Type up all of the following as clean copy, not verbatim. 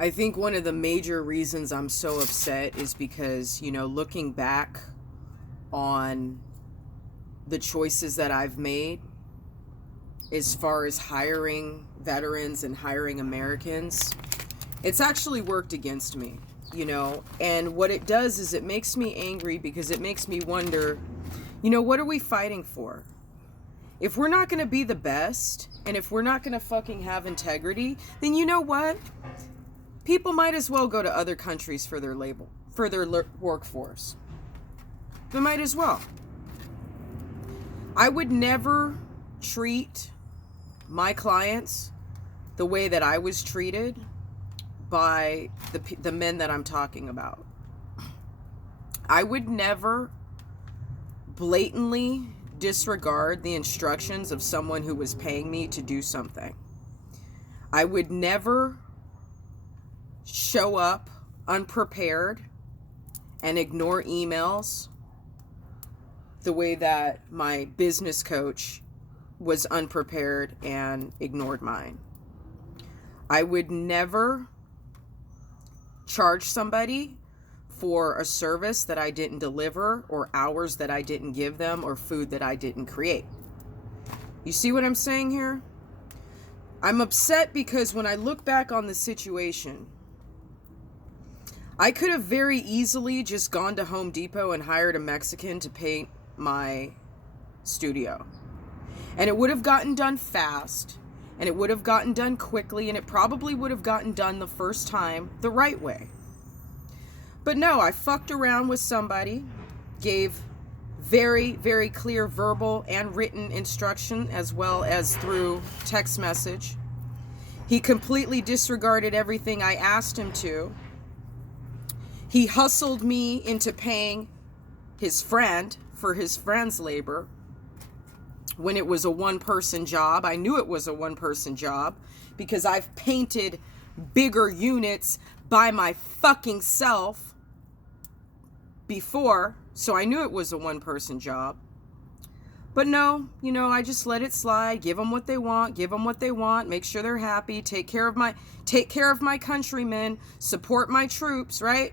I think one of the major reasons I'm so upset is because, looking back on the choices that I've made as far as hiring veterans and hiring Americans, it's actually worked against me, and what it does is it makes me angry because it makes me wonder, what are we fighting for? If we're not going to be the best, and if we're not going to fucking have integrity, then you know what? People might as well go to other countries for their workforce. They might as well. I would never treat my clients the way that I was treated by the men that I'm talking about. I would never blatantly disregard the instructions of someone who was paying me to do something. I would never show up unprepared and ignore emails the way that my business coach was unprepared and ignored mine. I would never charge somebody for a service that I didn't deliver, or hours that I didn't give them, or food that I didn't create. You see what I'm saying here? I'm upset because when I look back on the situation, I could have very easily just gone to Home Depot and hired a Mexican to paint my studio. And it would have gotten done fast, and it would have gotten done quickly, and it probably would have gotten done the first time the right way. But no, I fucked around with somebody, gave very, very clear verbal and written instruction, as well as through text message. He completely disregarded everything I asked him to. He hustled me into paying his friend for his friend's labor when it was a one-person job. I knew it was a one-person job because I've painted bigger units by my fucking self before, so I knew it was a one-person job. But no, I just let it slide, give them what they want, make sure they're happy, take care of my countrymen, support my troops, right?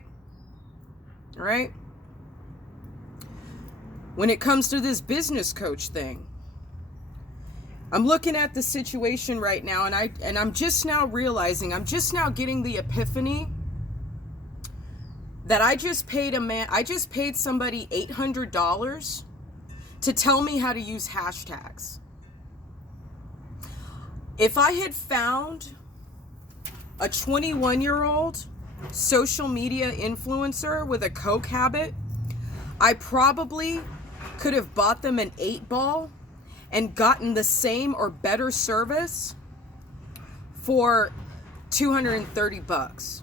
Right? When it comes to this business coach thing, I'm looking at the situation right now, and I'm just now realizing, I'm just now getting the epiphany that I just paid somebody $800 to tell me how to use hashtags. If I had found a 21-year-old social media influencer with a coke habit, I probably could have bought them an 8-ball and gotten the same or better service for $230.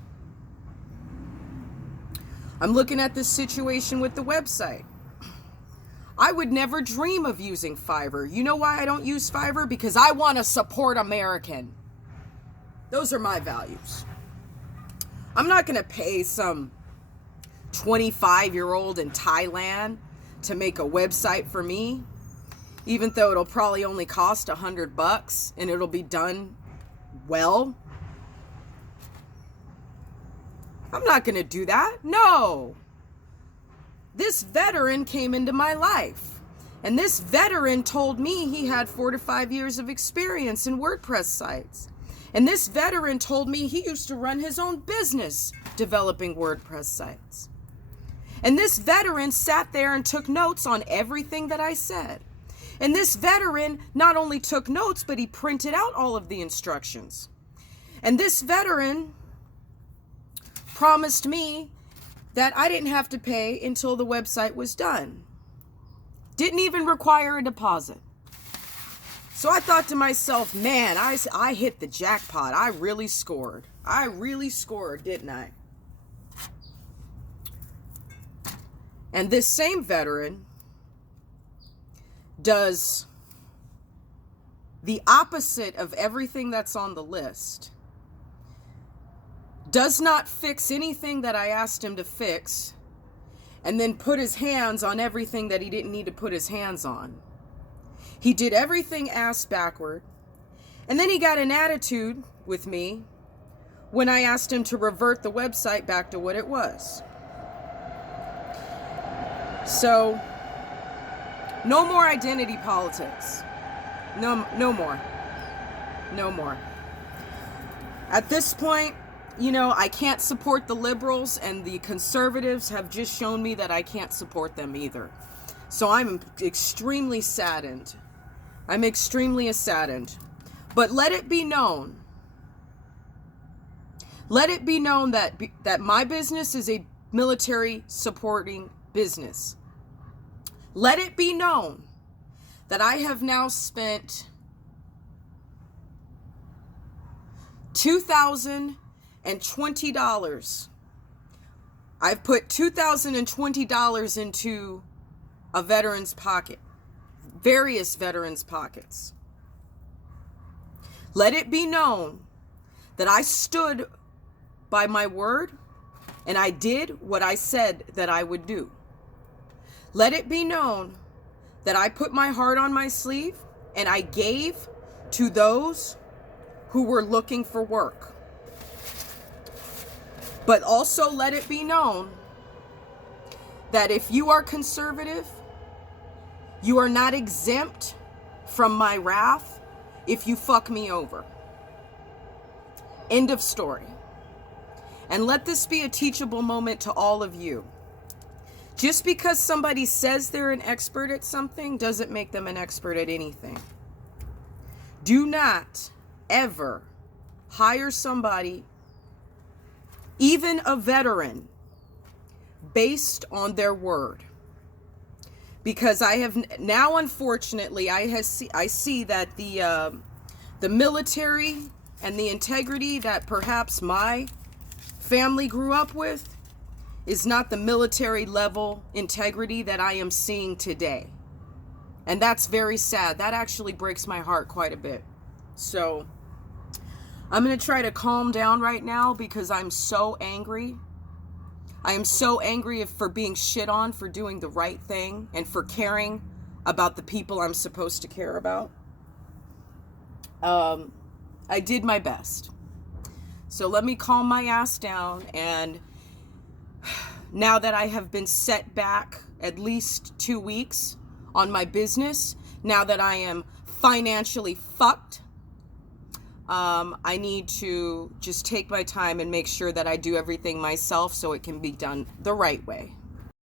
I'm looking at this situation with the website. I would never dream of using Fiverr. You know why I don't use Fiverr? Because I want to support American. Those are my values. I'm not going to pay some 25-year-old in Thailand to make a website for me, even though it'll probably only cost $100 and it'll be done well. I'm not going to do that. No. This veteran came into my life, and this veteran told me he had 4 to 5 years of experience in WordPress sites. And this veteran told me he used to run his own business developing WordPress sites. And this veteran sat there and took notes on everything that I said. And this veteran not only took notes, but he printed out all of the instructions. And this veteran promised me that I didn't have to pay until the website was done. Didn't even require a deposit. So I thought to myself, man, I hit the jackpot. I really scored. I really scored, didn't I? And this same veteran does the opposite of everything that's on the list. Does not fix anything that I asked him to fix, and then put his hands on everything that he didn't need to put his hands on. He did everything ass backward, and then he got an attitude with me when I asked him to revert the website back to what it was. So, no more identity politics. No more. No more. At this point, I can't support the liberals, and the conservatives have just shown me that I can't support them either. So I'm extremely saddened. I'm extremely saddened. But let it be known. Let it be known that my business is a military supporting business. Let it be known that I have now spent $2,020. I've put $2,020 into a veteran's pocket, various veterans' pockets. Let it be known that I stood by my word and I did what I said that I would do. Let it be known that I put my heart on my sleeve and I gave to those who were looking for work. But also let it be known that if you are conservative, you are not exempt from my wrath if you fuck me over. End of story. And let this be a teachable moment to all of you. Just because somebody says they're an expert at something doesn't make them an expert at anything. Do not ever hire somebody, even a veteran, based on their word. Because I have now, unfortunately, I see that the military and the integrity that perhaps my family grew up with is not the military level integrity that I am seeing today. And that's very sad. That actually breaks my heart quite a bit. So I'm going to try to calm down right now because I'm so angry. I am so angry for being shit on for doing the right thing and for caring about the people I'm supposed to care about. I did my best. So let me calm my ass down, and now that I have been set back at least 2 weeks on my business, now that I am financially fucked, I need to just take my time and make sure that I do everything myself so it can be done the right way.